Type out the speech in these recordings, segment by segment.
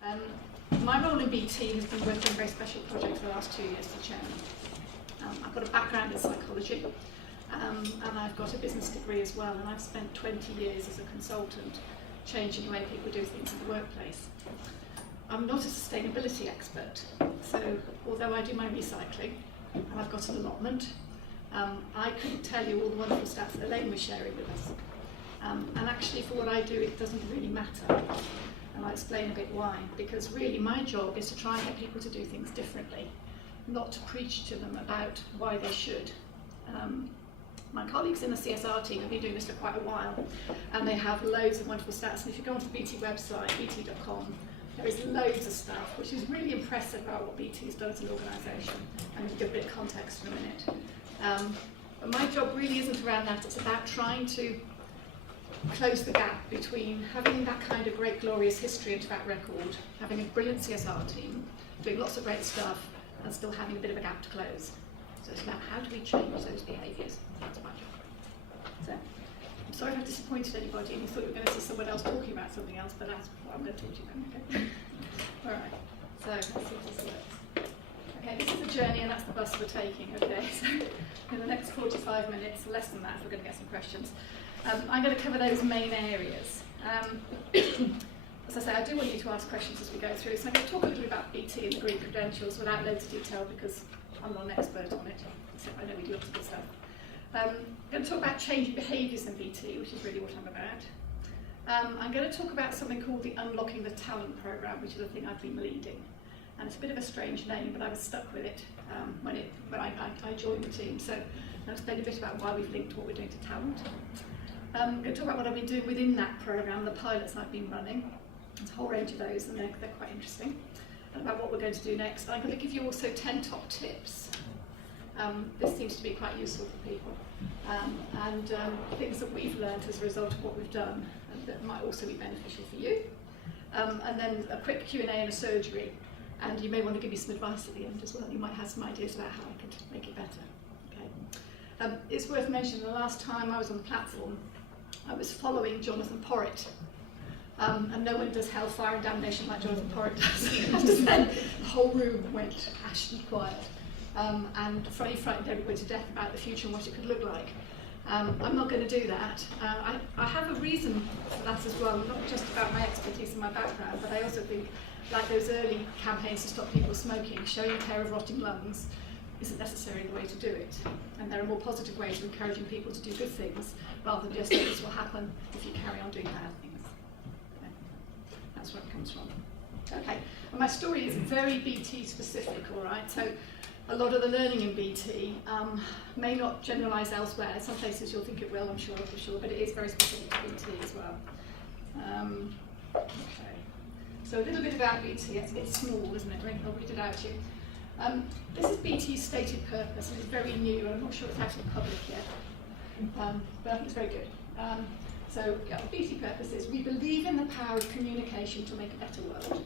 My role in BT has been working on a very special project for the last 2 years as chairman. I've got a background in psychology, and I've got a business degree as well, and I've spent 20 years as a consultant changing the way people do things in the workplace. I'm not a sustainability expert, so although I do my recycling, and I've got an allotment, I couldn't tell you all the wonderful stats that Elaine was sharing with us. And actually for what I do, it doesn't really matter. And I'll explain a bit why. Because really my job is to try and get people to do things differently, not to preach to them about why they should. My colleagues in the CSR team have been doing this for quite a while, and they have loads of wonderful stats. And if you go onto the BT website, bt.com, there is loads of stuff, which is really impressive about what BT has done as an organisation. And I'll give a bit of context in a minute. But my job really isn't around that. It's about trying to close the gap between having that kind of great, glorious history and track record, having a brilliant CSR team, doing lots of great stuff, and still having a bit of a gap to close. So it's about how do we change those behaviours. That's my job. So I'm sorry if I've disappointed anybody and you thought you were going to see someone else talking about something else, but that's what I'm going to talk to you about. Okay? All right. So let's see if this works. Okay, this is the journey, and that's the bus we're taking. Okay, so in the next 45 minutes, less than that, if we're going to get some questions. I'm going to cover those main areas. As I say, I do want you to ask questions as we go through, so I'm going to talk a little bit about BT and the green credentials without loads of detail because I'm not an expert on it, except I know we do lots of good stuff. I'm going to talk about changing behaviours in BT, which is really what I'm about. I'm going to talk about something called the Unlocking the Talent programme, which is a thing I've been leading. And it's a bit of a strange name, but I was stuck with it when I joined the team. So I'll explain a bit about why we've linked what we're doing to talent. I'm going to talk about what I've been doing within that programme, the pilots I've been running. There's a whole range of those, and they're quite interesting. And about what we're going to do next. I'm going to give you also 10 top tips. This seems to be quite useful for people. And things that we've learned as a result of what we've done and that might also be beneficial for you. And then a quick Q&A and a surgery. And you may want to give me some advice at the end as well. You might have some ideas about how I could make it better. Okay. It's worth mentioning the last time I was on the platform, I was following Jonathan Porritt. And no one does hellfire and damnation like Jonathan Porritt does. After then, the whole room went ashy quiet. And frightened everybody to death about the future and what it could look like. I'm not going to do that. I have a reason for that as well, not just about my expertise and my background, but I also think, like those early campaigns to stop people smoking, showing a pair of rotting lungs isn't necessarily the way to do it. And there are more positive ways of encouraging people to do good things, rather than just say this will happen if you carry on doing bad things. Okay. That's where it comes from. Okay, well, my story is very BT specific, all right? So a lot of the learning in BT may not generalise elsewhere. Some places you'll think it will, I'm sure, for sure, but it is very specific to BT as well. Okay, so a little bit about BT. It's small, isn't it? I'll read it out to you. This is BT's stated purpose, and it's very new, and I'm not sure it's actually public yet, but I think it's very good. So yeah, BT purpose is, we believe in the power of communication to make a better world.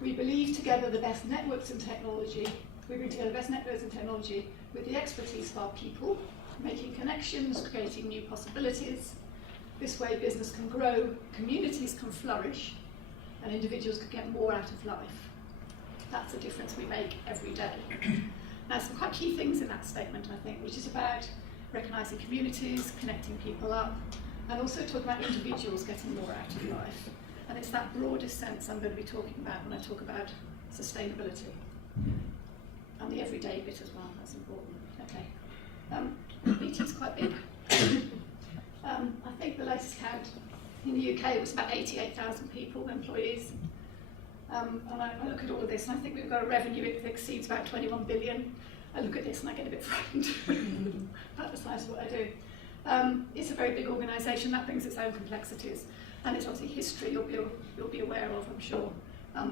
We believe together the best networks and technology, we bring together the best networks and technology with the expertise of our people, making connections, creating new possibilities. This way business can grow, communities can flourish, and individuals can get more out of life. That's the difference we make every day. Now, some quite key things in that statement, I think, which is about recognising communities, connecting people up, and also talking about individuals getting more out of life. And it's that broadest sense I'm going to be talking about when I talk about sustainability. And the everyday bit as well, that's important. Okay. BT is quite big. I think the latest count in the UK was about 88,000 people, employees. And I look at all of this and I think we've got a revenue that exceeds about 21 billion. I look at this and I get a bit frightened about the size of what I do. It's a very big organisation, that brings its own complexities. And it's obviously history you'll be aware of, I'm sure,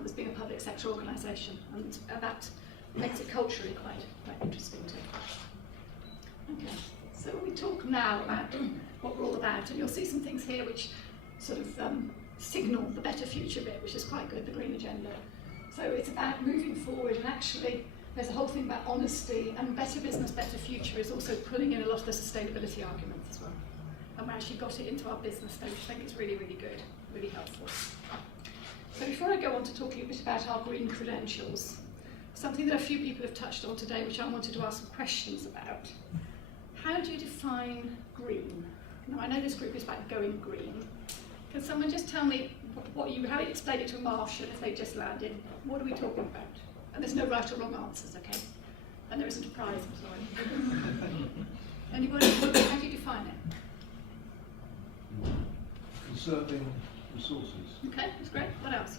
as being a public sector organisation. And that makes it culturally quite interesting too. Okay, so we talk now about what we're all about, and you'll see some things here which sort of signal the better future bit, which is quite good, the green agenda. So it's about moving forward, and actually there's a whole thing about honesty, and better business, better future is also pulling in a lot of the sustainability arguments as well. And we actually got it into our business, which I think is really, really good, really helpful. So before I go on to talking a bit about our green credentials, something that a few people have touched on today, which I wanted to ask some questions about. How do you define green? Now I know this group is about going green. Can someone just tell me how you explain it to a Martian if they just landed? What are we talking about? And there's no right or wrong answers, okay? And there isn't a prize, I'm sorry. Anybody? How do you define it? Conserving resources. Okay, that's great. What else?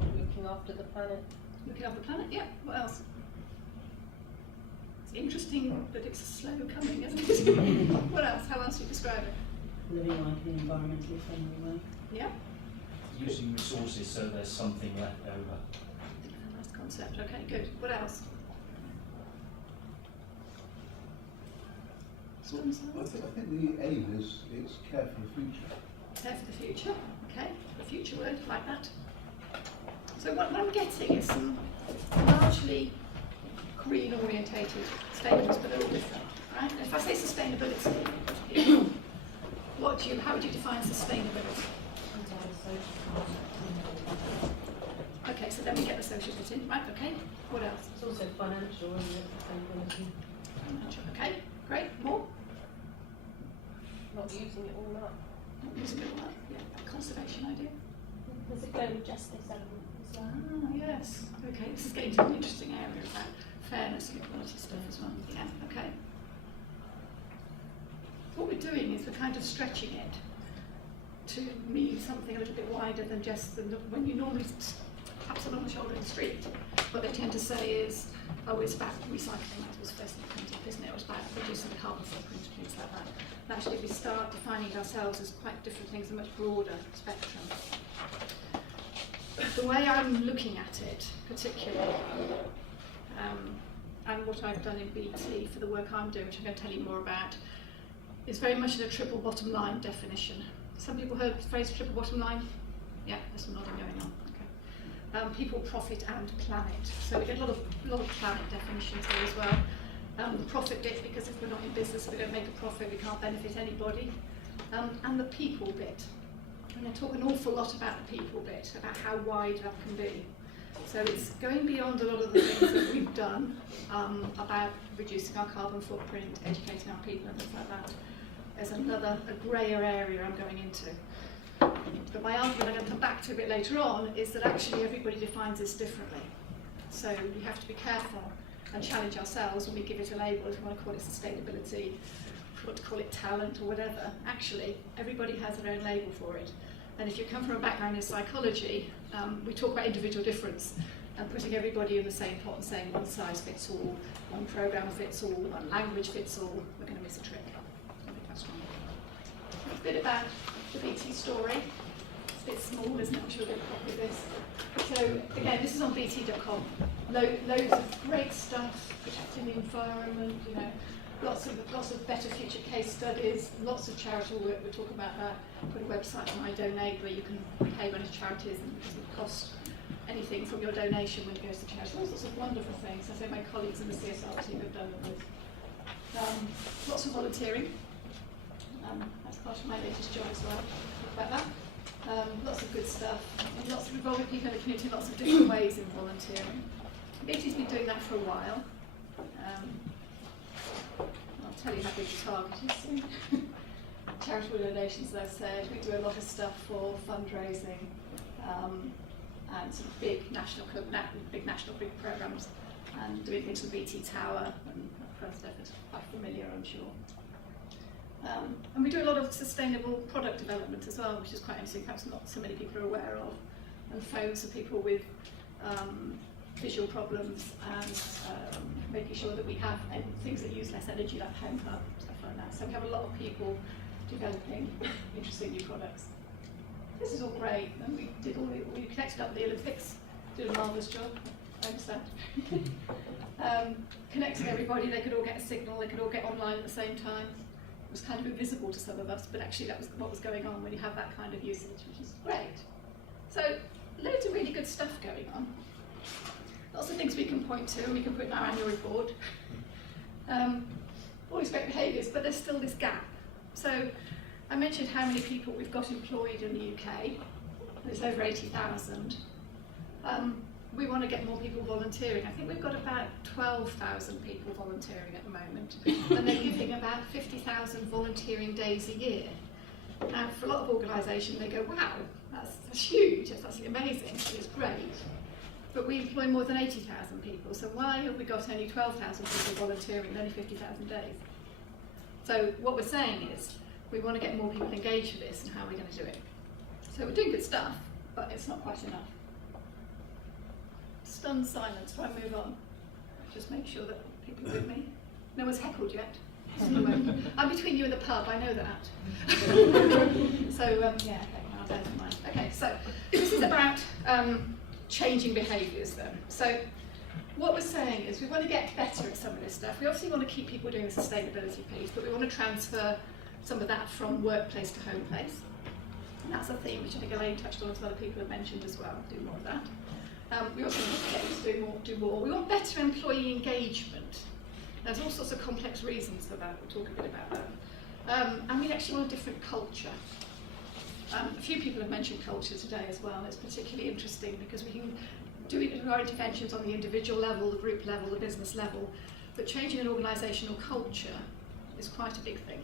Looking after the planet. Looking after the planet, yeah. What else? It's interesting that it's slow coming, isn't it? What else? How else do you describe it? Living life in an environmentally friendly way. Yeah? Using resources so there's something left over. Nice concept. Okay, good. What else? I think the aim is care for the future. Care for the future. Okay, the future word, like that. So what I'm getting is some largely green orientated statements, but they're all different. Right? And if I say sustainability, how would you define sustainability? Okay, so then we get the social bit in, right? Okay. What else? It's also financial, isn't it? Sustainability. Financial. Okay, great. More? Not using it all up. Not using it all up. Yeah, that conservation idea. There's a global justice element as well. Ah, yes. Okay, this is getting to an interesting area about fairness and equality stuff as well. Yeah, okay. What we're doing is we're kind of stretching it to mean something a little bit wider than just when you normally tap someone on the shoulder in the street. What they tend to say is, oh, it's about recycling, that was first printed, isn't it? It was about reducing the carbon footprint and things like that. And actually, we start defining ourselves as quite different things, a much broader spectrum. The way I'm looking at it, particularly, and what I've done in BT for the work I'm doing, which I'm going to tell you more about, is very much in a triple bottom line definition. Some people heard the phrase triple bottom line? Yeah, there's some nodding going on. Okay. People, profit and planet. So we get a lot of planet definitions here as well. The profit bit, because if we're not in business, we don't make a profit, we can't benefit anybody. And the people bit. I'm going to talk an awful lot about the people bit, about how wide that can be. So it's going beyond a lot of the things that we've done about reducing our carbon footprint, educating our people and things like that. There's a greyer area I'm going into. But my argument I'm going to come back to a bit later on is that actually everybody defines this differently. So we have to be careful and challenge ourselves when we give it a label, if we want to call it sustainability, if we want to call it talent or whatever. Actually, everybody has their own label for it. And if you come from a background in psychology, we talk about individual difference and putting everybody in the same pot and saying one size fits all, one program fits all, one language fits all, we're going to miss a trick. I think that's wrong. A bit about the BT story. It's a bit small, isn't it? I'm sure we'll copy this. So again, this is on bt.com. Loads of great stuff, protecting the environment, you know, lots of better future case studies, lots of charitable work. We'll talk about that. Put a website on I Donate where you can pay money to charities and it doesn't cost anything from your donation when it goes to charity. All sorts of wonderful things. I say my colleagues in the CSR team have done with. Lots of volunteering. That's part of my latest job as well. Talk about that. Lots of good stuff. And lots of involving people in the community, lots of different ways in volunteering. BT's been doing that for a while. I'll tell you how big the target is soon. Charitable donations, as I said, we do a lot of stuff for fundraising and sort of big national programs, and doing things for BT Tower and that kind of stuff is quite familiar, I'm sure. And we do a lot of sustainable product development as well, which is quite interesting, perhaps not so many people are aware of. And phones for people with visual problems, and making sure that we have things that use less energy, like home hub, stuff like that. So we have a lot of people developing interesting new products. This is all great, and we connected up the Olympics, did a marvellous job, I understand. Connected everybody, they could all get a signal, they could all get online at the same time. It was kind of invisible to some of us, but actually that was what was going on when you have that kind of usage, which is great. So, loads of really good stuff going on. Lots of things we can point to, and we can put in our annual report. Always great behaviours, but there's still this gap. So, I mentioned how many people we've got employed in the UK. It's over 80,000. We want to get more people volunteering. I think we've got about 12,000 people volunteering at the moment, and they're giving about 50,000 volunteering days a year. Now, for a lot of organisations, they go, wow, that's huge, that's absolutely amazing, it's great. But we employ more than 80,000 people, so why have we got only 12,000 people volunteering and only 50,000 days? So what we're saying is, we want to get more people engaged with this, and how are we going to do it? So we're doing good stuff, but it's not quite enough. Stunned silence, before I move on. Just make sure that people are with me. No one's heckled yet. I'm between you and the pub, I know that. So, yeah, okay, I'll bear that in mind. Okay, so this is about changing behaviours then. So what we're saying is we want to get better at some of this stuff. We obviously want to keep people doing the sustainability piece, but we want to transfer some of that from workplace to home place. And that's a theme which I think Elaine touched on, as other people have mentioned as well, do more of that. We also want to get to do more. We want better employee engagement. There's all sorts of complex reasons for that. We'll talk a bit about that. And we actually want a different culture. A few people have mentioned culture today as well. It's particularly interesting because we can do our interventions on the individual level, the group level, the business level, but changing an organisational culture is quite a big thing.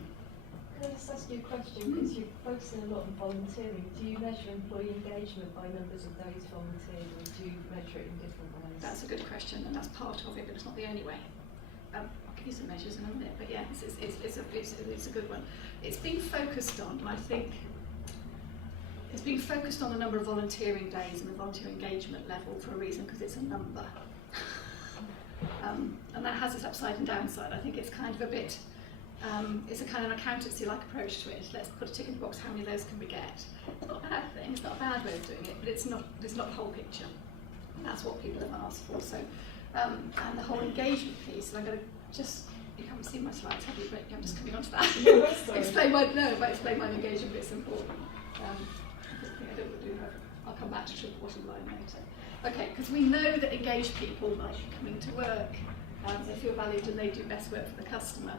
Can I just ask you a question? Because you're focusing a lot on volunteering. Do you measure employee engagement by numbers of days volunteered, or do you measure it in different ways? That's a good question, and that's part of it, but it's not the only way. I'll give you some measures in a minute, but yeah, it's a good one. It's being focused on, and I think it's being focused on the number of volunteering days and the volunteer engagement level for a reason, because it's a number. And that has its upside and downside. I think it's kind of a bit, it's a kind of accountancy-like approach to it. Let's put a tick in the box, how many of those can we get? It's not a bad thing, it's not a bad way of doing it, but it's not the whole picture. And that's what people have asked for. So, and the whole engagement piece, and I'm going to just, you haven't seen my slides, have you? But I'm just coming on to that. explain why my engagement bit's important. I don't do that. I'll come back to the bottom line later. Okay, because we know that engaged people like coming to work, they feel valued and they do best work for the customer.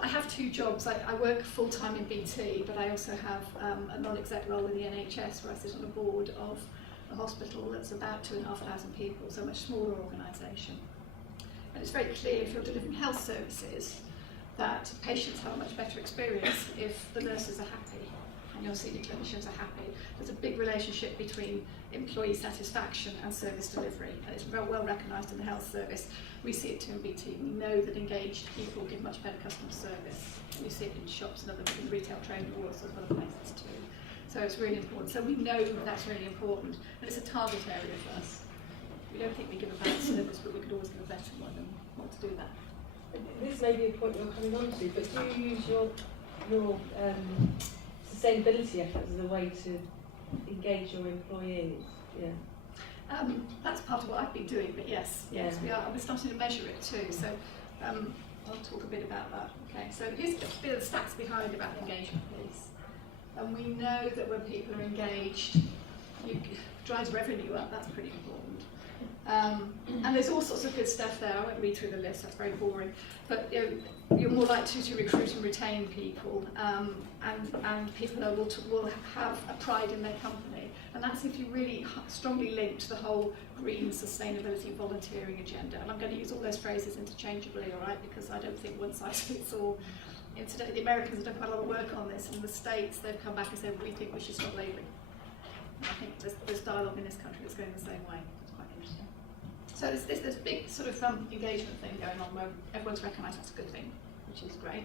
I have two jobs. I work full-time in BT, but I also have a non-exec role in the NHS where I sit on a board of a hospital that's about 2,500 people, so a much smaller organisation. And it's very clear if you're delivering health services that patients have a much better experience if the nurses are happy and your senior clinicians are happy. There's a big relationship between employee satisfaction and service delivery, and it's well recognised in the health service. We see it too in BT. We know that engaged people give much better customer service, and you see it in shops and in retail trade and all sorts of other places too. So it's really important. So we know that's really important, and it's a target area for us. We don't think we give a bad service, but we could always give a better one, and want to do that. This may be a point you're coming on to, but do you use your sustainability efforts as a way to engage your employees? Yeah. That's part of what I've been doing, but yes, we are. We're starting to measure it too. So I'll talk a bit about that. Okay. So here's a bit of the stats behind about the engagement piece. And we know that when people are engaged, it drives revenue up. That's pretty important. And there's all sorts of good stuff there. I won't read through the list, that's very boring. But you're more likely to recruit and retain people, and people will have a pride in their company. And that's if you really strongly link to the whole green sustainability volunteering agenda. And I'm going to use all those phrases interchangeably, all right, because I don't think one size fits all. Incidentally, the Americans have done quite a lot of work on this, and in the States they've come back and said, we think we should stop labelling. I think there's dialogue in this country that's going the same way. It's quite interesting. So there's this big sort of engagement thing going on where everyone's recognised that's a good thing, which is great.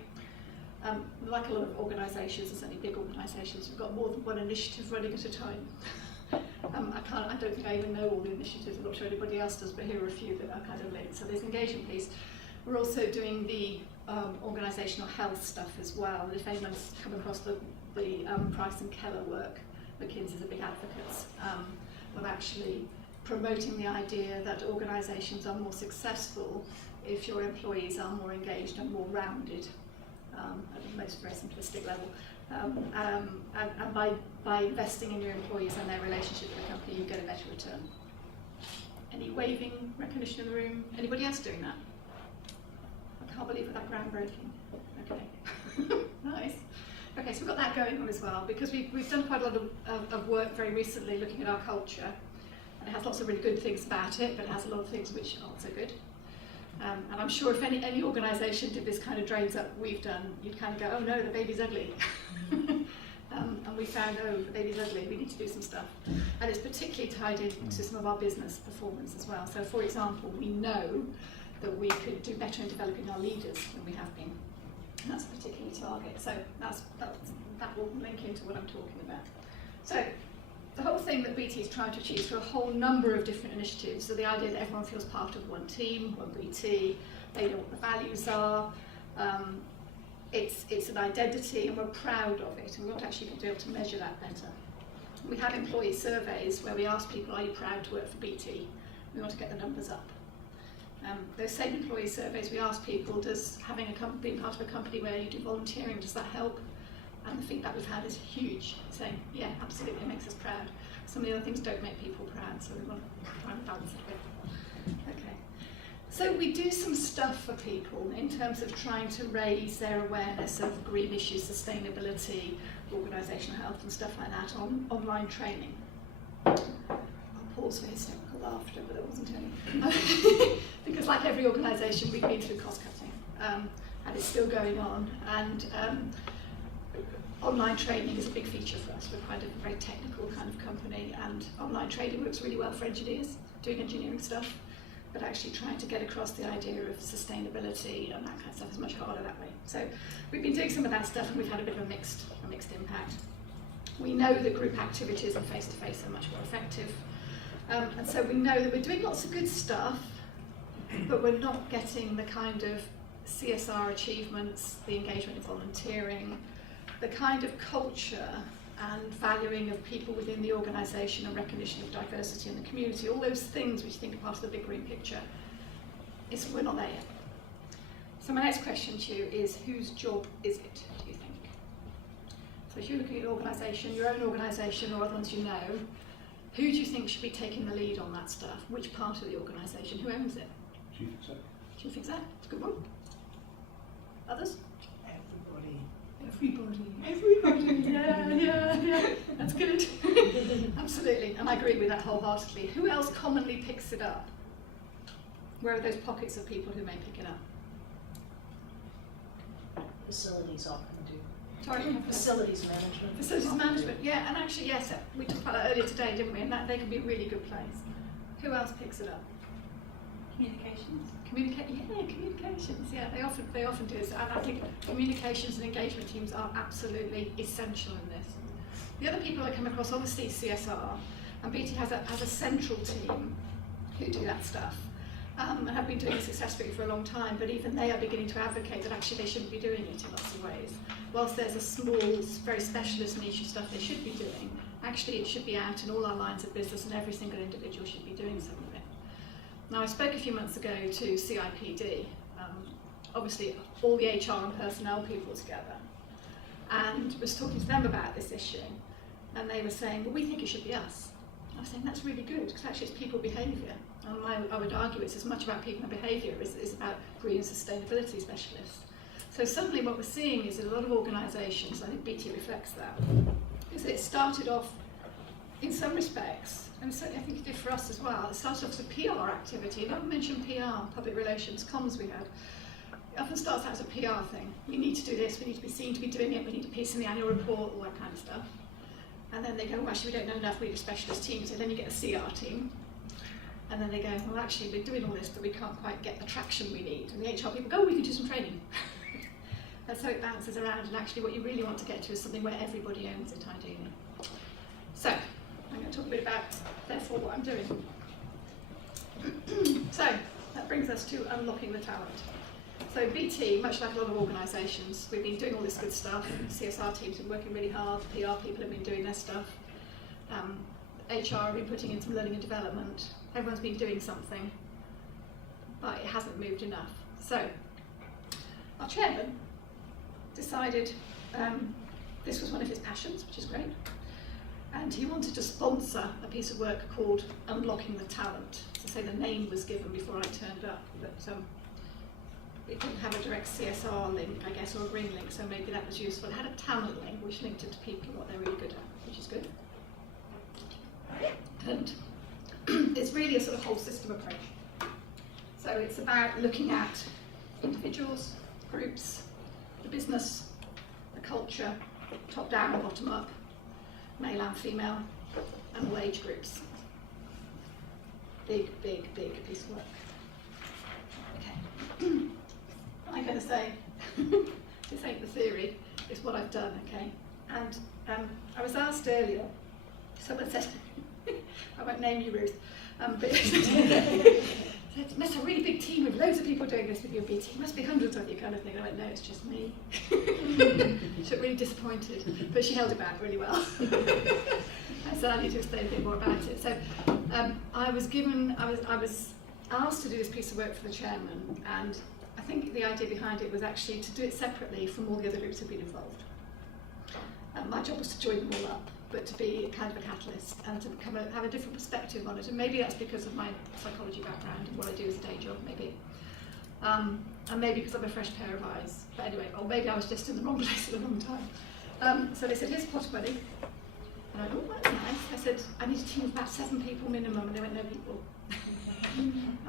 Like a lot of organisations, and certainly big organisations, we've got more than one initiative running at a time. I don't think I even know all the initiatives, I'm not sure anybody else does, but here are a few that are kind of linked. So there's engagement piece. We're also doing the organisational health stuff as well. And if anyone's come across the Price and Keller work, McKinsey's are big advocates of actually promoting the idea that organisations are more successful if your employees are more engaged and more rounded, at the most very simplistic level. And by investing in your employees and their relationship with the company, you get a better return. Any waving recognition in the room? Anybody else doing that? I can't believe that groundbreaking. Okay, nice. Okay, so we've got that going on as well, because we've done quite a lot of work very recently looking at our culture, and it has lots of really good things about it, but it has a lot of things which aren't so good. And I'm sure if any organisation did this kind of drains up we've done, you'd kind of go, oh no, the baby's ugly. And we found, oh, the baby's ugly, we need to do some stuff. And it's particularly tied into some of our business performance as well. So for example, we know that we could do better in developing our leaders than we have been. And that's a particular target. So that will link into what I'm talking about. So the whole thing that BT is trying to achieve through a whole number of different initiatives, so the idea that everyone feels part of one team, one BT, they know what the values are, it's an identity and we're proud of it, and we want to actually be able to measure that better. We have employee surveys where we ask people, are you proud to work for BT? We want to get the numbers up. Those same employee surveys, we ask people, does being part of a company where you do volunteering, does that help? And the feedback we've had is huge, saying, yeah, absolutely, it makes us proud. Some of the other things don't make people proud, so we want to try and balance it a bit. Okay. So we do some stuff for people in terms of trying to raise their awareness of green issues, sustainability, organisational health and stuff like that on online training. I'll pause for hysterical laughter, but there wasn't any. Because like every organisation, we've been through cost cutting, and it's still going on. And online training is a big feature for us. We're quite a very technical kind of company, and online training works really well for engineers doing engineering stuff, but actually trying to get across the idea of sustainability and that kind of stuff is much harder that way. So we've been doing some of that stuff, and we've had a bit of a mixed impact. We know that group activities and face-to-face are much more effective, and so we know that we're doing lots of good stuff, but we're not getting the kind of CSR achievements, the engagement in volunteering, the kind of culture and valuing of people within the organisation and recognition of diversity in the community, all those things which you think are part of the big green picture, we're not there yet. So my next question to you is, whose job is it, do you think? So if you're looking at an organisation, your own organisation or other ones you know, who do you think should be taking the lead on that stuff? Which part of the organisation? Who owns it? Chief Exec. Chief Exec? It's a good one. Others? Everybody, yeah, that's good. Absolutely, and I agree with that wholeheartedly. Who else commonly picks it up? Where are those pockets of people who may pick it up? Facilities often do. Sorry, Facilities management. Facilities management, yeah, and actually, yes, we talked about that earlier today, didn't we? And that they can be a really good place. Who else picks it up? Communications. Communications, yeah, they often do. And I think communications and engagement teams are absolutely essential in this. The other people I come across, obviously CSR, and BT has a central team who do that stuff, and have been doing it successfully for a long time, but even they are beginning to advocate that actually they shouldn't be doing it in lots of ways. Whilst there's a small, very specialist niche of stuff they should be doing, actually it should be out in all our lines of business, and every single individual should be doing some of it. Now, I spoke a few months ago to CIPD, obviously all the HR and personnel people together, and was talking to them about this issue, and they were saying, well, we think it should be us. I was saying, that's really good, because actually it's people behaviour, and I would argue it's as much about people and behaviour as it is about green and sustainability specialists. So suddenly what we're seeing is that a lot of organisations, I think BT reflects that, is that it started off, in some respects, and certainly I think it did for us as well, it started off as a PR activity. I mentioned PR, public relations, comms we had. It often starts out as a PR thing. We need to do this, we need to be seen to be doing it, we need a piece in the annual report, all that kind of stuff. And then they go, well, actually we don't know enough, we need a specialist team, so then you get a CR team. And then they go, well, actually we're doing all this, but we can't quite get the traction we need. And the HR people go, oh, we can do some training. And so it bounces around, and actually what you really want to get to is something where everybody owns it, ideally. So, I'm going to talk a bit about, therefore, what I'm doing. So, that brings us to unlocking the talent. So BT, much like a lot of organisations, we've been doing all this good stuff. CSR teams have been working really hard, PR people have been doing their stuff. HR have been putting in some learning and development. Everyone's been doing something, but it hasn't moved enough. So, our chairman decided this was one of his passions, which is great. And he wanted to sponsor a piece of work called Unlocking the Talent. So say the name was given before I turned up, but it didn't have a direct CSR link, I guess, or a green link, so maybe that was useful. It had a talent link, which linked it to people and what they're really good at, which is good. And it's really a sort of whole system approach. So it's about looking at individuals, groups, the business, the culture, top down and bottom up, male and female, and all age groups. Big, big, big piece of work. Okay. I'm going to say, this ain't the theory, it's what I've done, okay? And I was asked earlier, someone said, I won't name you, Ruth, but it must have a really big team with loads of people doing this with your BT. It must be hundreds of you, kind of thing. I went, no, it's just me. She looked really disappointed, but she held it back really well. I said I need to explain a bit more about it. So I was asked to do this piece of work for the chairman, and I think the idea behind it was actually to do it separately from all the other groups who've been involved. My job was to join them all up, but to be kind of a catalyst and to have a different perspective on it. And maybe that's because of my psychology background and what I do as a day job, maybe. And maybe because I'm a fresh pair of eyes. But anyway, or maybe I was just in the wrong place at the wrong time. So they said, here's pot money. And I thought, oh, that's nice. I said, I need a team of about 7 people minimum. And they went, no people. I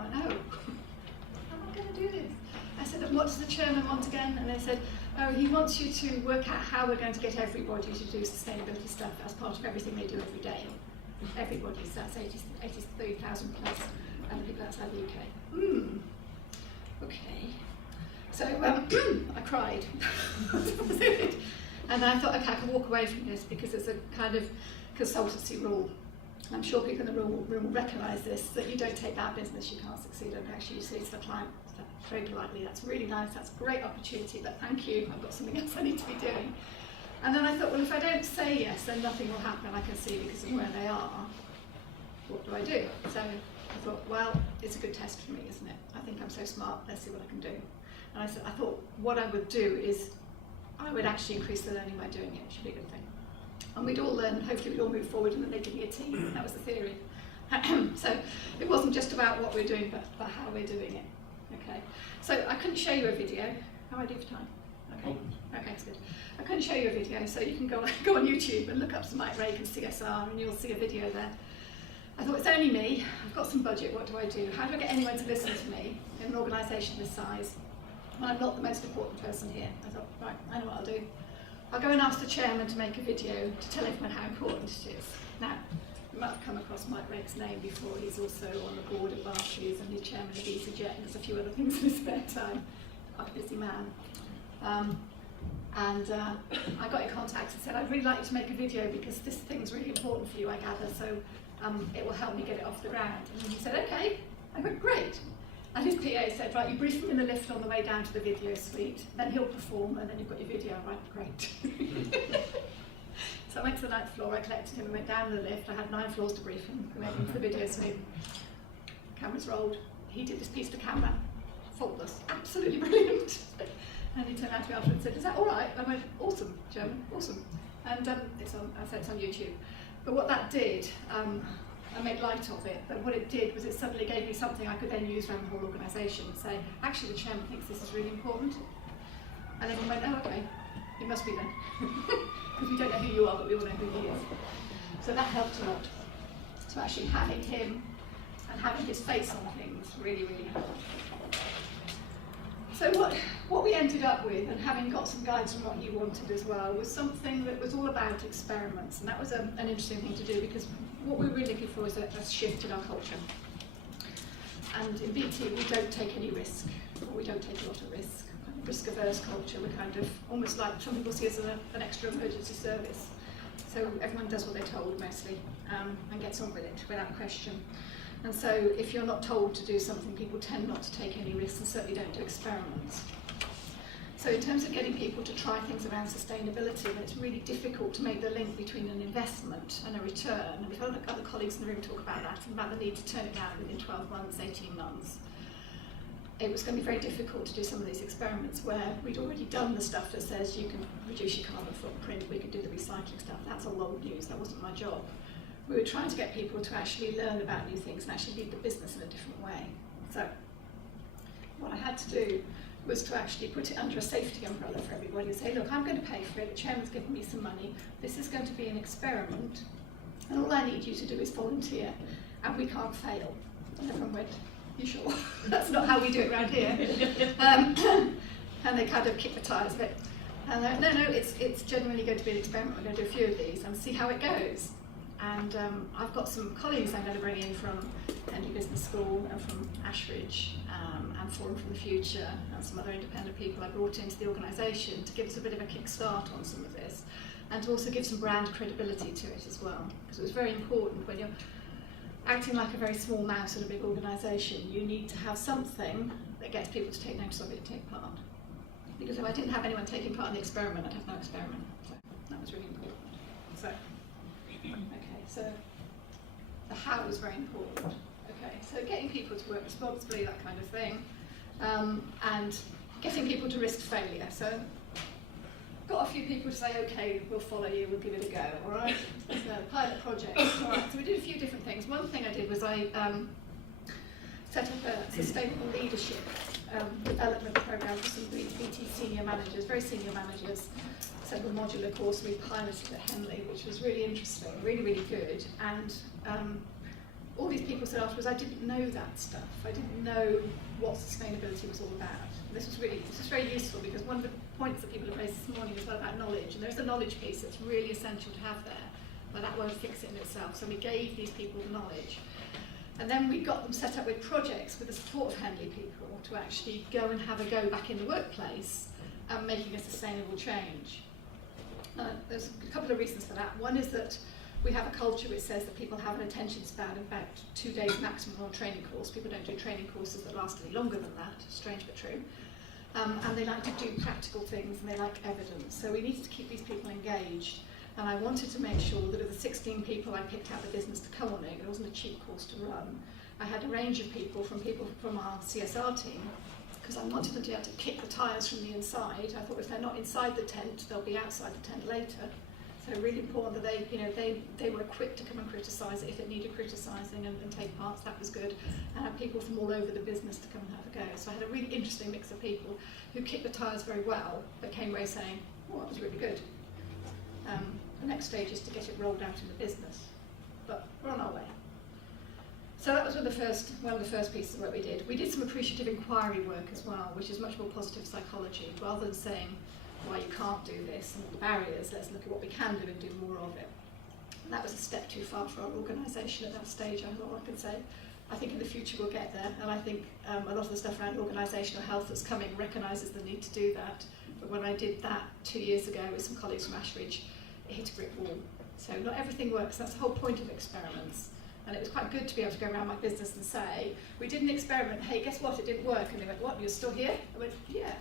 went, no. How am I going to do this? I said, what does the chairman want again? And they said, oh, he wants you to work out how we're going to get everybody to do sustainability stuff as part of everything they do every day. Everybody, so that's 83,000 plus, and I think that's out of the UK. Okay. So I cried. And I thought, okay, I can walk away from this because it's a kind of consultancy rule. I'm sure people in the room will recognise this, that you don't take that business, you can't succeed. And actually you say to the client very politely, that's really nice, that's a great opportunity, but thank you, I've got something else I need to be doing. And then I thought, well, if I don't say yes, then nothing will happen, I can see because of where they are. What do I do? So I thought, well, it's a good test for me, isn't it? I think I'm so smart, let's see what I can do. And I thought what I would do is I would actually increase the learning by doing it, which would be a good thing. And we'd all learn, hopefully we'd all move forward, and then they'd give me a team. That was the theory. So it wasn't just about what we're doing, but how we're doing it. Okay. So I couldn't show you a video. How do I do for time? Okay. Okay, that's good. I couldn't show you a video, so you can go on YouTube and look up some Mike Rake and CSR, and you'll see a video there. I thought, it's only me. I've got some budget. What do I do? How do I get anyone to listen to me in an organisation this size? Well, I'm not the most important person here. I thought, right, I know what I'll do. I'll go and ask the chairman to make a video to tell everyone how important it is. Now, you might have come across Mike Rake's name before. He's also on the board of Barclays and he's chairman of EasyJet, and there's a few other things in his spare time. I'm a busy man. I got in contact and said, I'd really like you to make a video because this thing's really important for you, I gather, so it will help me get it off the ground. And he said, okay. I went, great. And his PA said, right, you brief him in the lift on the way down to the video suite, then he'll perform, and then you've got your video. Right, great. So I went to the 9th floor, I collected him, we went down the lift, I had 9 floors to brief him, we went into the video suite. Cameras rolled, he did this piece to camera, faultless, absolutely brilliant. And he turned around to me after and said, is that all right? I went, awesome, Chairman, awesome. And I said it's on YouTube. But what that did, I made light of it, but what it did was it suddenly gave me something I could then use around the whole organisation and say, actually the chairman thinks this is really important. And everyone went, oh, okay, it must be then. Because we don't know who you are, but we all know who he is. So that helped a lot. So actually having him and having his face on things really, really helped. So what we ended up with, and having got some guides from what he wanted as well, was something that was all about experiments. And that was an interesting thing to do because what we're really looking for is a shift in our culture. And in BT, we don't take any risk, or we don't take a lot of risk. Risk-averse culture, we're kind of almost like some people see us as an extra emergency service. So everyone does what they're told mostly and gets on with it without question. And so if you're not told to do something, people tend not to take any risks and certainly don't do experiments. So in terms of getting people to try things around sustainability, then it's really difficult to make the link between an investment and a return. And we've had other colleagues in the room talk about that, and about the need to turn it around within 12 months, 18 months. It was going to be very difficult to do some of these experiments where we'd already done the stuff that says you can reduce your carbon footprint, we can do the recycling stuff. That's all old news, that wasn't my job. We were trying to get people to actually learn about new things and actually lead the business in a different way. So what I had to do was to actually put it under a safety umbrella for everybody and say, look, I'm going to pay for it, the chairman's given me some money, this is going to be an experiment, and all I need you to do is volunteer, and we can't fail. And everyone went, you sure? That's not how we do it around here. And they kind of kicked the tyres a bit. And no, it's generally going to be an experiment. We're going to do a few of these and see how it goes. And I've got some colleagues I'm going to bring in from Henley Business School and from Ashridge and Forum for the Future and some other independent people I brought into the organisation to give us a bit of a kickstart on some of this and to also give some brand credibility to it as well. Because it was very important when you're acting like a very small mouse in a big organisation, you need to have something that gets people to take notice of it and take part. Because if I didn't have anyone taking part in the experiment, I'd have no experiment. So that was really important. So, okay, so the how is very important. Okay, so getting people to work responsibly, that kind of thing, and getting people to risk failure. So got a few people to say, okay, we'll follow you, we'll give it a go, all right? So pilot project, all right. So we did a few different things. One thing I did was I set up a sustainable leadership development program for some BT senior managers, very senior managers. Set up a modular course we piloted at Henley, which was really interesting, really, really good. And all these people said afterwards, I didn't know that stuff. I didn't know what sustainability was all about. And this was very useful because one of the points that people have raised this morning is about knowledge, and there's a knowledge piece that's really essential to have there, but that won't fix it in itself. So we gave these people the knowledge. And then we got them set up with projects with the support of Henley people to actually go and have a go back in the workplace and making a sustainable change. There's a couple of reasons for that. One is that we have a culture which says that people have an attention span, in fact, 2 days maximum on a training course. People don't do training courses that last any longer than that, strange but true. And they like to do practical things and they like evidence. So we needed to keep these people engaged. And I wanted to make sure that of the 16 people I picked out the business to come on it wasn't a cheap course to run. I had a range of people from our CSR team, because I wanted them to be able to kick the tyres from the inside. I thought if they're not inside the tent, they'll be outside the tent later. So really important that they were equipped to come and criticise it if it needed criticising and take parts. That was good. And I had people from all over the business to come and have a go. So I had a really interesting mix of people who kicked the tyres very well, but came away saying, oh, that was really good. The next stage is to get it rolled out in the business, but we're on our way. So that was one of the first pieces of work we did. We did some appreciative inquiry work as well, which is much more positive psychology. Rather than saying why you can't do this and all the barriers, let's look at what we can do and do more of it. And that was a step too far for our organisation at that stage, I thought I could say. I think in the future we'll get there, and I think a lot of the stuff around organisational health that's coming recognises the need to do that. But when I did that 2 years ago with some colleagues from Ashridge, it hit a brick wall. So not everything works. That's the whole point of experiments. And it was quite good to be able to go around my business and say, we did an experiment, hey, guess what, it didn't work. And they went, what, you're still here? I went, yeah.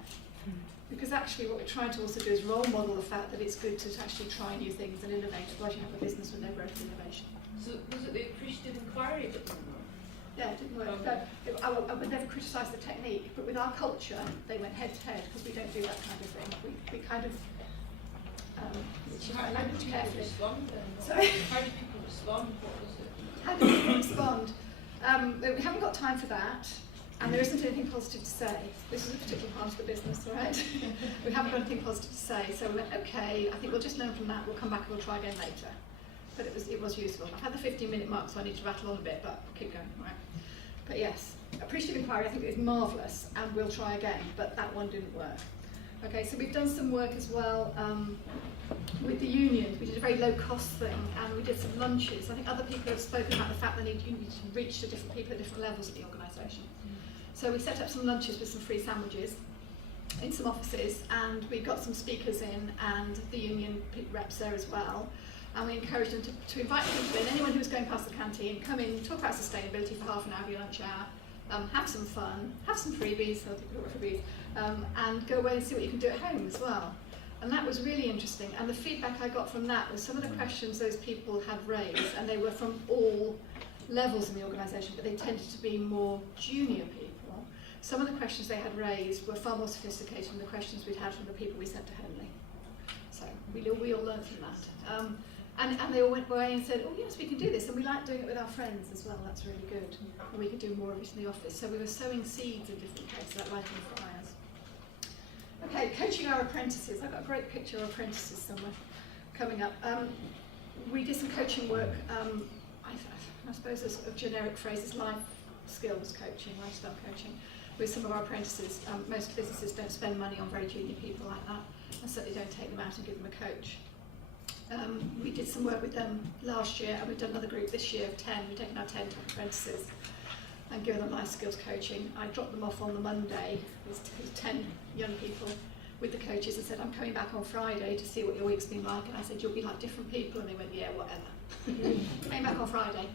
Because actually what we're trying to also do is role model the fact that it's good to actually try new things and innovate, otherwise you have a business with no growth and innovation. So was it the appreciative inquiry that didn't work? Yeah, it didn't work. Okay. I would never criticise the technique, but with our culture, they went head to head because we don't do that kind of thing. We kind of How did language people carefully. respond then? Sorry? How did people respond? What was it? How do people respond? We haven't got time for that, and there isn't anything positive to say. This is a particular part of the business, right? We haven't got anything positive to say, so we went, okay, I think we'll just learn from that, we'll come back and we'll try again later. But it was useful. I've had the 15-minute mark, so I need to rattle on a bit, but we'll keep going, right? But yes, appreciative inquiry I think is marvellous, and we'll try again, but that one didn't work. Okay, so we've done some work as well with the unions. We did a very low-cost thing, and we did some lunches. I think other people have spoken about the fact that you need to reach to different people at different levels of the organisation. So we set up some lunches with some free sandwiches in some offices, and we got some speakers in, and the union reps there as well. And we encouraged them to invite people in, anyone who was going past the canteen, come in, talk about sustainability for half an hour of your lunch hour, have some fun, have some freebies, so people got freebies, and go away and see what you can do at home as well. And that was really interesting. And the feedback I got from that was some of the questions those people had raised, and they were from all levels in the organisation, but they tended to be more junior people. Some of the questions they had raised were far more sophisticated than the questions we'd had from the people we sent to Henley. So we all learned from that. And they all went away and said, oh yes, we can do this, and we like doing it with our friends as well, that's really good. And we could do more of it in the office. So we were sowing seeds in different places, like lighting fires. Okay, coaching our apprentices. I've got a great picture of apprentices somewhere coming up. We did some coaching work, I suppose a generic phrase is life skills coaching, lifestyle coaching, with some of our apprentices. Most businesses don't spend money on very junior people like that, and certainly don't take them out and give them a coach. We did some work with them last year, and we've done another group this year of 10. We've taken our 10 apprentices and given them life skills coaching. I dropped them off on the Monday with 10 young people with the coaches and said, I'm coming back on Friday to see what your week's been like. And I said, you'll be like different people. And they went, yeah, whatever. Came back on Friday.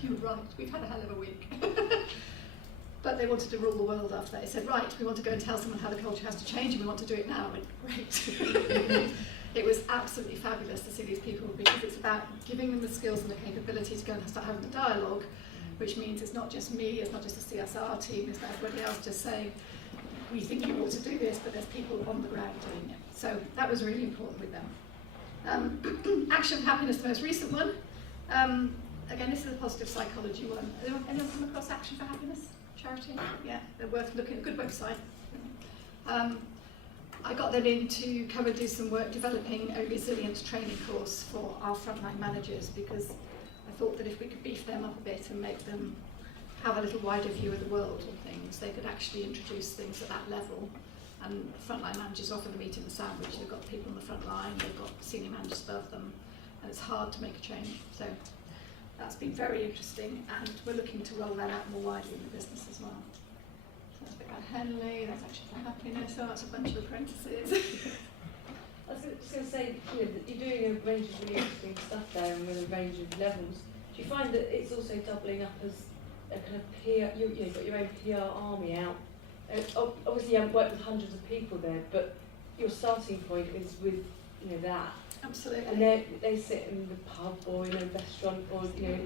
You were right, we've had a hell of a week. But they wanted to rule the world after that. They said, right, we want to go and tell someone how the culture has to change and we want to do it now. I went, great. It was absolutely fabulous to see these people, because it's about giving them the skills and the capability to go and start having the dialogue, which means it's not just me, it's not just the CSR team, it's not everybody else just saying, we think you ought to do this, but there's people on the ground doing it. So that was really important with them. Action for Happiness, the most recent one. Again, this is a positive psychology one. Anyone come across Action for Happiness? Charity? Yeah, they're worth looking at. A good website. I got them in to come and do some work developing a resilience training course for our frontline managers, because I thought that if we could beef them up a bit and make them have a little wider view of the world and things, they could actually introduce things at that level. And frontline managers offer the meat and the sandwich. They've got people on the front line, they've got senior managers above them, and it's hard to make a change. So that's been very interesting, and we're looking to roll that out more widely in the business as well. So that's a bit about Henley, that's Action for Happiness, so that's a bunch of apprentices. I was just going to say, you know, that you're doing a range of really interesting stuff there and with a range of levels. Do you find that it's also doubling up as a kind of peer, you've got your own PR army out? Obviously you haven't worked with hundreds of people there, but your starting point is with, you know, that. Absolutely. And they sit in the pub or in a restaurant or, you know,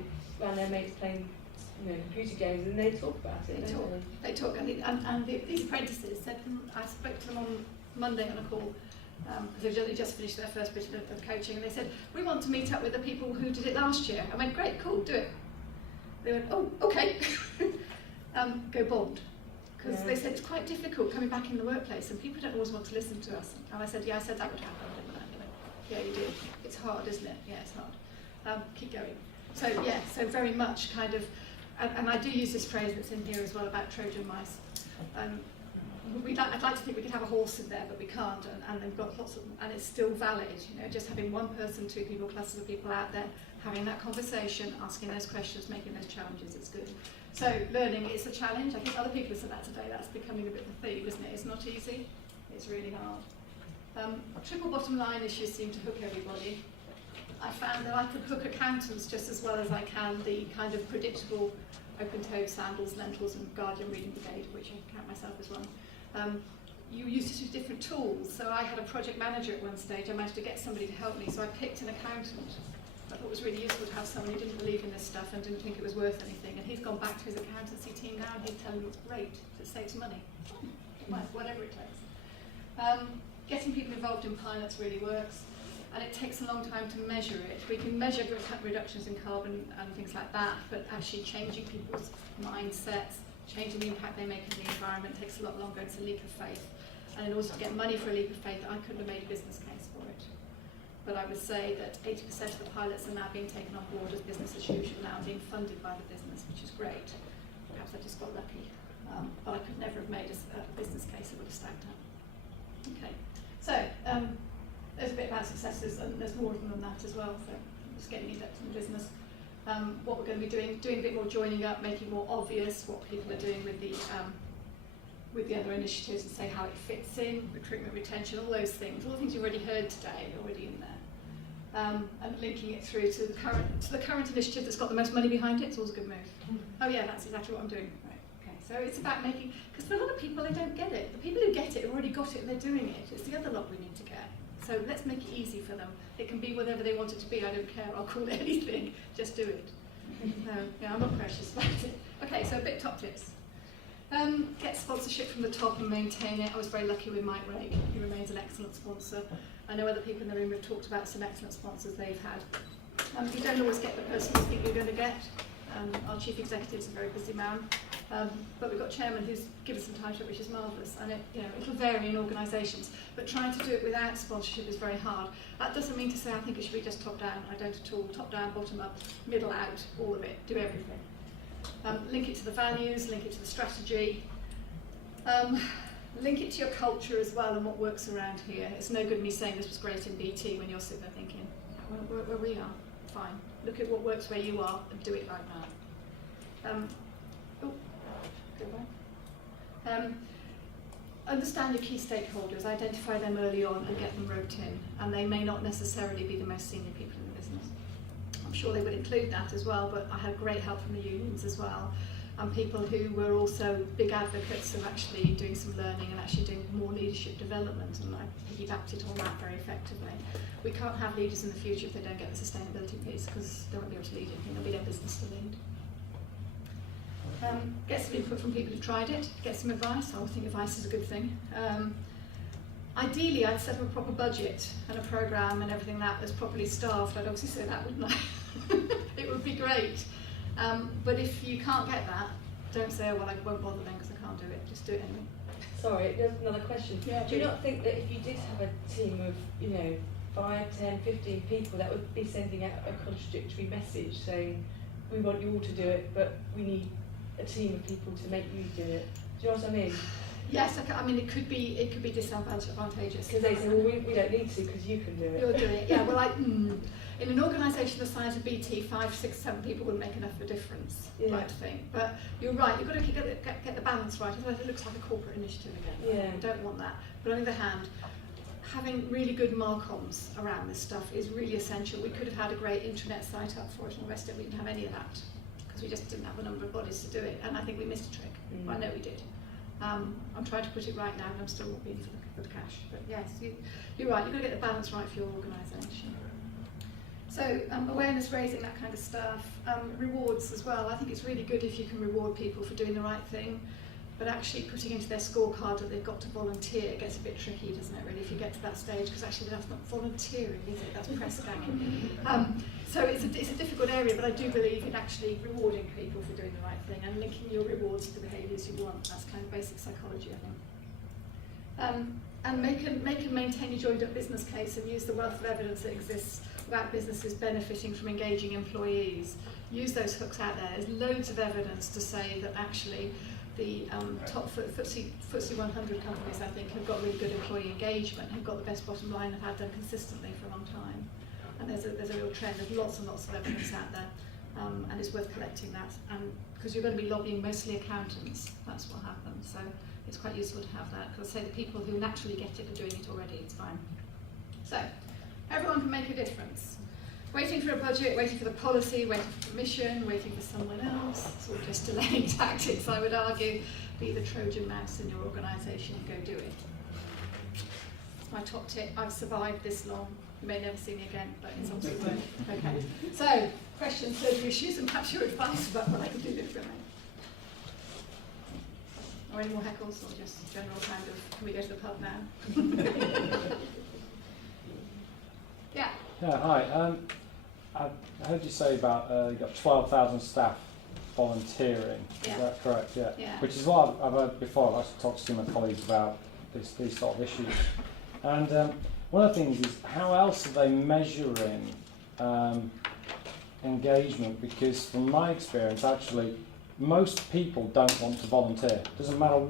around their mates playing, you know, computer games, and they talk about it. They talk, and these apprentices said, I spoke to them on Monday on a call, because they've just finished their first bit of coaching, and they said, we want to meet up with the people who did it last year. I went, great, cool, do it. They went, oh, okay. Go Bond. Because they said it's quite difficult coming back in the workplace, and people don't always want to listen to us. And I said, yeah, I said that would happen, didn't I? They went, yeah, you did. It's hard, isn't it? Yeah, it's hard. Keep going. So yeah, so very much kind of, and I do use this phrase that's in here as well about Trojan mice. I'd like to think we could have a horse in there, but we can't, and they've got lots of, and it's still valid, you know, just having one person, two people, clusters of people out there, having that conversation, asking those questions, making those challenges, it's good. So learning is a challenge. I think other people have said that today, that's becoming a bit of a theme, isn't it? It's not easy, it's really hard. Triple bottom line issues seem to hook everybody. I found that I could hook accountants just as well as I can the kind of predictable open-toed sandals, lentils and Guardian reading brigade, which I count myself as one. You use different tools. So I had a project manager at one stage. I managed to get somebody to help me, so I picked an accountant. I thought it was really useful to have somebody who didn't believe in this stuff and didn't think it was worth anything. And he's gone back to his accountancy team now, and he's telling me it's great, it saves money. Whatever it takes. Getting people involved in pilots really works, and it takes a long time to measure it. We can measure reductions in carbon and things like that, but actually changing people's mindsets, changing the impact they make in the environment takes a lot longer. It's a leap of faith. And in order to get money for a leap of faith, I couldn't have made a business case for it. But I would say that 80% of the pilots are now being taken on board as business as usual now, and being funded by the business, which is great. Perhaps I just got lucky. But I could never have made a business case that would have stacked up. Okay, so there's a bit about successes, and there's more of them than that as well, so just getting in depth in the business. What we're going to be doing a bit more joining up, making more obvious what people are doing with the other initiatives, and say how it fits in, recruitment, retention, all those things. All the things you've already heard today are already in there. And linking it through to the current initiative that's got the most money behind it. It's always a good move. Oh yeah, that's exactly what I'm doing. Right. Okay. So it's about making, because for a lot of people they don't get it. The people who get it have already got it and they're doing it. It's the other lot we need to get. So let's make it easy for them. It can be whatever they want it to be. I don't care. I'll call it anything. Just do it. Yeah, I'm not precious about it. Okay, so a bit top tips. Get sponsorship from the top and maintain it. I was very lucky with Mike Rake. He remains an excellent sponsor. I know other people in the room have talked about some excellent sponsors they've had. You don't always get the person you think you're going to get. Our chief executive is a very busy man. But we've got chairman who's given some time to it, which is marvellous, and it'll vary in organisations, but trying to do it without sponsorship is very hard. That doesn't mean to say I think it should be just top down. I don't at all. Top down, bottom up, middle out, all of it, do everything. Link it to the values, link it to the strategy, link it to your culture as well and what works around here. It's no good me saying this was great in BT when you're sitting there thinking, well, where we are, fine. Look at what works where you are and do it like that. Understand your key stakeholders, identify them early on and get them roped in, and they may not necessarily be the most senior people in the business. I'm sure they would include that as well, but I had great help from the unions as well, and people who were also big advocates of actually doing some learning and actually doing more leadership development, and I piggybacked it on that very effectively. We can't have leaders in the future if they don't get the sustainability piece, because they won't be able to lead anything, they'll be their business to lead. Get some input from people who've tried it, get some advice. I always think advice is a good thing. Ideally, I'd set up a proper budget and a programme and everything that was properly staffed. I'd obviously say that, wouldn't I? It would be great. But if you can't get that, don't say, oh, well, I won't bother then because I can't do it. Just do it anyway. Sorry, there's another question. Yeah, do you not think that if you did have a team of, 5, 10, 15 people, that would be sending out a contradictory message saying, we want you all to do it, but we need a team of people to make you do it? Do you know what I mean? Yes, I mean it could be disadvantageous. Because they say, well, we don't need to because you can do it. You're doing it, yeah. Well, in an organisation the size of BT, 5, 6, 7 people wouldn't make enough of a difference, Yeah. I think. But you're right, you've got to get the balance right, otherwise it looks like a corporate initiative again. Yeah. You don't want that. But on the other hand, having really good marcoms around this stuff is really essential. We could have had a great intranet site up for it and the rest of it, we didn't have any of that, because we just didn't have the number of bodies to do it, and I think we missed a trick. I know we did. I'm trying to put it right now, and I'm still looking for the cash. But yes, you're right, you've got to get the balance right for your organisation. So awareness raising, that kind of stuff. Rewards as well. I think it's really good if you can reward people for doing the right thing, but actually putting into their scorecard that they've got to volunteer gets a bit tricky, doesn't it, really, if you get to that stage, because actually that's not volunteering, is it? That's press ganging. So it's a difficult area, but I do believe in actually rewarding people for doing the right thing and linking your rewards to the behaviours you want. That's kind of basic psychology, I think. And make and maintain a joined up business case and use the wealth of evidence that exists about businesses benefiting from engaging employees. Use those hooks out there. There's loads of evidence to say that actually the top FTSE 100 companies, I think, have got really good employee engagement, have got the best bottom line, have had them consistently for a long time. And there's a real trend. There's lots and lots of evidence out there, and it's worth collecting that. And because you're going to be lobbying mostly accountants, that's what happens. So it's quite useful to have that, because I say the people who naturally get it are doing it already. It's fine. So everyone can make a difference. Waiting for a budget, waiting for the policy, waiting for permission, waiting for someone else. It's all just delaying tactics, I would argue. Be the Trojan mouse in your organisation and go do it. It's my top tip. I've survived this long. You may never see me again, but it's obviously worked. Okay. So, questions, surgery issues, and perhaps your advice about what I can do differently. Or any more heckles, or just general kind of, can we go to the pub now? Yeah. Yeah, hi. I heard you say about you've got 12,000 staff volunteering. Yeah. Is that correct? Yeah. Yeah. Which is what I've heard before. I've actually talked to some of my colleagues about these sort of issues. And one of the things is, how else are they measuring engagement? Because from my experience, actually, most people don't want to volunteer. Doesn't matter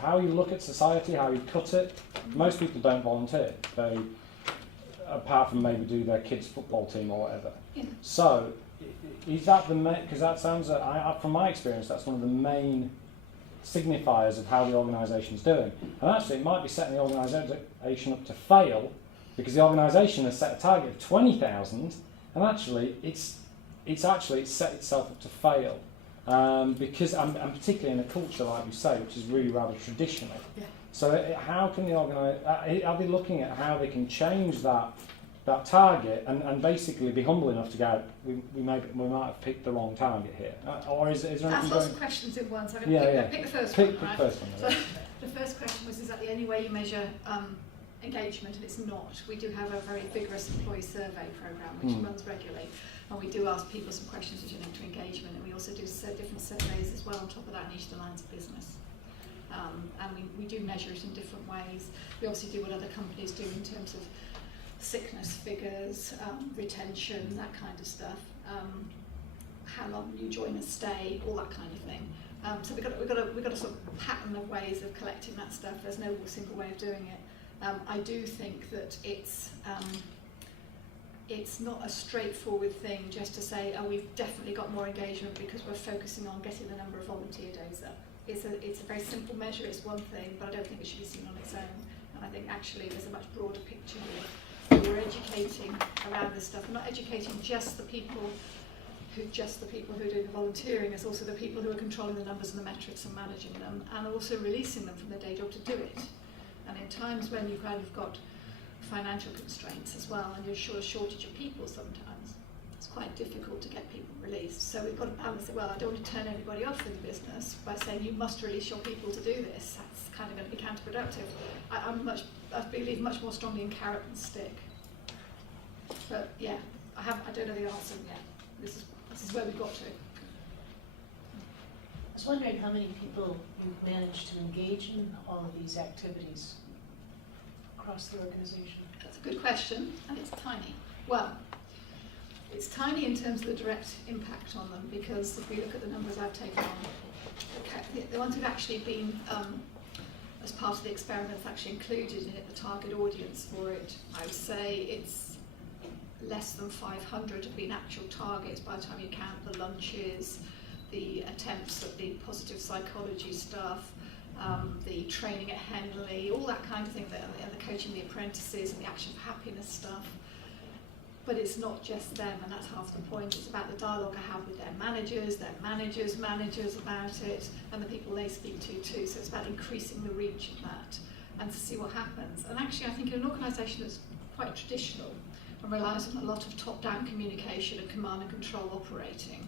how you look at society, how you cut it. Most people don't volunteer. They, apart from maybe do their kids' football team or whatever. Yeah. So, is that the main? Because that sounds, from my experience, that's one of the main signifiers of how the organisation's doing. And actually, it might be setting the organisation up to fail, because the organisation has set a target of 20,000, and actually, it's set itself up to fail. Because, and particularly in a culture like you say, which is really rather traditional. Yeah. So how can the are they looking at how they can change that target and basically be humble enough to go, we might have picked the wrong target here, or is there anything That's lots of questions in one. So I'm going to pick the first one. Right? First one. So the first question was: is that the only way you measure engagement, and it's not. We do have a very vigorous employee survey programme which runs regularly, and we do ask people some questions which are linked to engagement, and we also do different surveys as well on top of that in each of the lines of business. And we do measure it in different ways. We obviously do what other companies do in terms of sickness figures, retention, that kind of stuff, how long new joiners stay, all that kind of thing. So we've got a sort of pattern of ways of collecting that stuff. There's no single way of doing it. I do think that it's not a straightforward thing just to say, oh, we've definitely got more engagement because we're focusing on getting the number of volunteer days up. It's a very simple measure, it's one thing, but I don't think it should be seen on its own. And I think actually there's a much broader picture here. We're educating around this stuff. We're not educating just the people who are doing the volunteering, it's also the people who are controlling the numbers and the metrics and managing them, and also releasing them from their day job to do it. And in times when you've kind of got financial constraints as well, and you're sure a shortage of people sometimes, it's quite difficult to get people released. So we've got to balance it well. I don't want to turn anybody off in the business by saying you must release your people to do this. That's kind of going to be counterproductive. I believe much more strongly in carrot than stick. But yeah, I don't know the answer yet. This is where we've got to. I was wondering how many people you've managed to engage in all of these activities across the organisation. That's a good question, and it's tiny. Well, it's tiny in terms of the direct impact on them, because if we look at the numbers I've taken on, the ones who've actually been, as part of the experiments, actually included in it, the target audience for it, I would say it's less than 500 have been actual targets by the time you count the lunches, the attempts at the positive psychology stuff, the training at Henley, all that kind of thing, and the coaching the apprentices and the action for happiness stuff. But it's not just them, and that's half the point. It's about the dialogue I have with their managers about it, and the people they speak to too. So it's about increasing the reach of that and to see what happens. And actually I think in an organisation that's quite traditional and relies on a lot of top-down communication and command and control operating,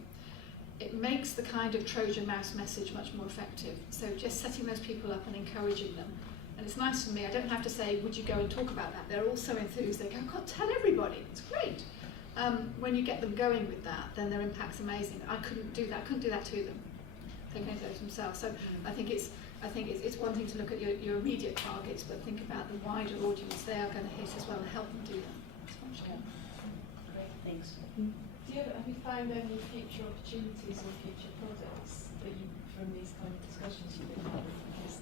it makes the kind of Trojan mouse message much more effective. So just setting those people up and encouraging them. And it's nice for me, I don't have to say, would you go and talk about that? They're all so enthused, they go, I can't tell everybody, it's great. When you get them going with that, then their impact's amazing. I couldn't do that to them. They can do it themselves. So I think it's one thing to look at your immediate targets, but think about the wider audience they are going to hit as well and help them do that. Great, thanks. Have you found any future opportunities or future products that you, from these kind of discussions you've been having? Because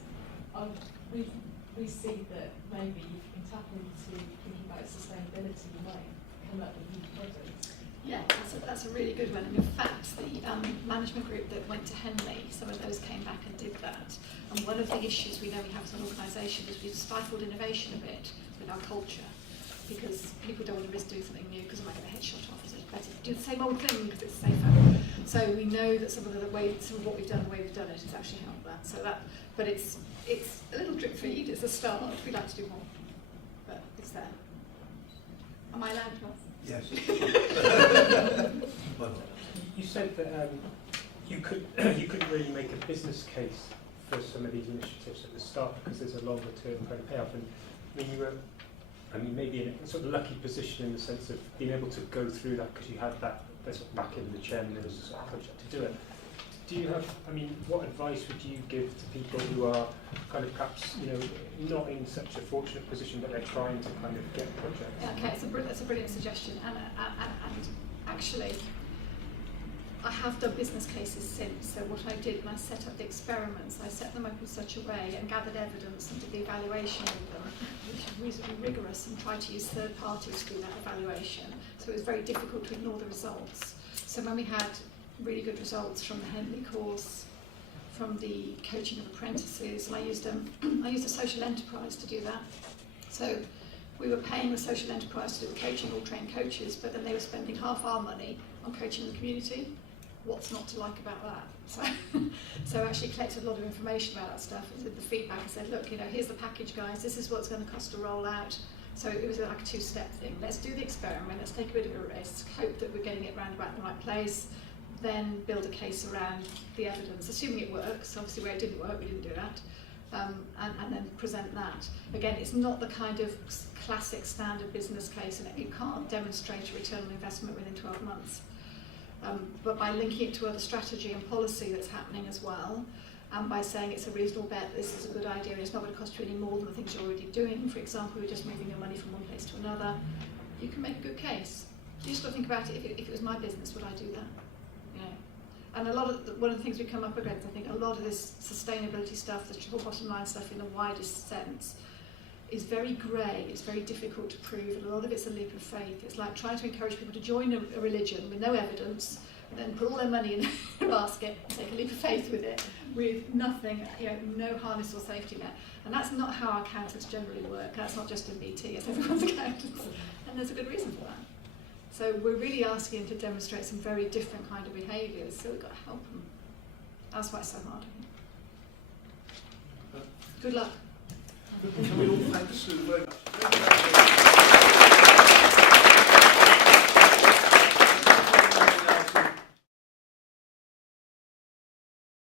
we see that maybe if you can tap into thinking about sustainability, you might come up with new products. Yeah, that's a really good one. And in fact, the management group that went to Henley, some of those came back and did that. And one of the issues we know we have as an organisation is we've stifled innovation a bit with our culture, because people don't want to risk doing something new because I might get a headshot off. So it's better to do the same old thing because it's safer. So we know that some of what we've done, the way we've done it, has actually helped that. So that, but it's a little drip feed. It's a start. We'd like to do more, but it's there. Am I allowed to ask? Yes. You said that you couldn't really make a business case for some of these initiatives at the start because there's a longer term kind of payoff. And I mean, you were, maybe in a sort of lucky position in the sense of being able to go through that because you had that sort of back in the chairman as a sort of project to do it. Do you have, what advice would you give to people who are kind of perhaps, not in such a fortunate position but they're trying to kind of get projects? Okay, that's a brilliant suggestion. And actually, I have done business cases since. So what I did when I set up the experiments, I set them up in such a way and gathered evidence and did the evaluation of them, which was reasonably rigorous, and tried to use third parties to do that evaluation. So it was very difficult to ignore the results. So when we had really good results from the Henley course, from the coaching of apprentices, and I used a social enterprise to do that. So we were paying the social enterprise to do the coaching, all trained coaches, but then they were spending half our money on coaching the community. What's not to like about that? So I actually collected a lot of information about that stuff and did the feedback and said, look, here's the package, guys, this is what's going to cost to roll out. So it was like a two-step thing. Let's do the experiment, let's take a bit of a risk, hope that we're getting it round about in the right place, then build a case around the evidence, assuming it works. Obviously where it didn't work, we didn't do that. and then present that. Again, it's not the kind of classic standard business case, and you can't demonstrate a return on investment within 12 months. But by linking it to other strategy and policy that's happening as well, and by saying it's a reasonable bet, this is a good idea, and it's not going to cost you any more than the things you're already doing. For example, you're just moving your money from one place to another. You can make a good case. You just got to think about it. If it was my business, would I do that? You know. And one of the things we come up against, I think, a lot of this sustainability stuff, the triple bottom line stuff in the widest sense, is very grey. It's very difficult to prove, and a lot of it's a leap of faith. It's like trying to encourage people to join a religion with no evidence, then put all their money in a basket, take a leap of faith with it, with nothing, no harness or safety net. And that's not how our accountants generally work. That's not just in BT, it's everyone's accountants. And there's a good reason for that. So we're really asking them to demonstrate some very different kind of behaviours, so we've got to help them. That's why it's so hard. Good luck. Can we all thank Sue very much?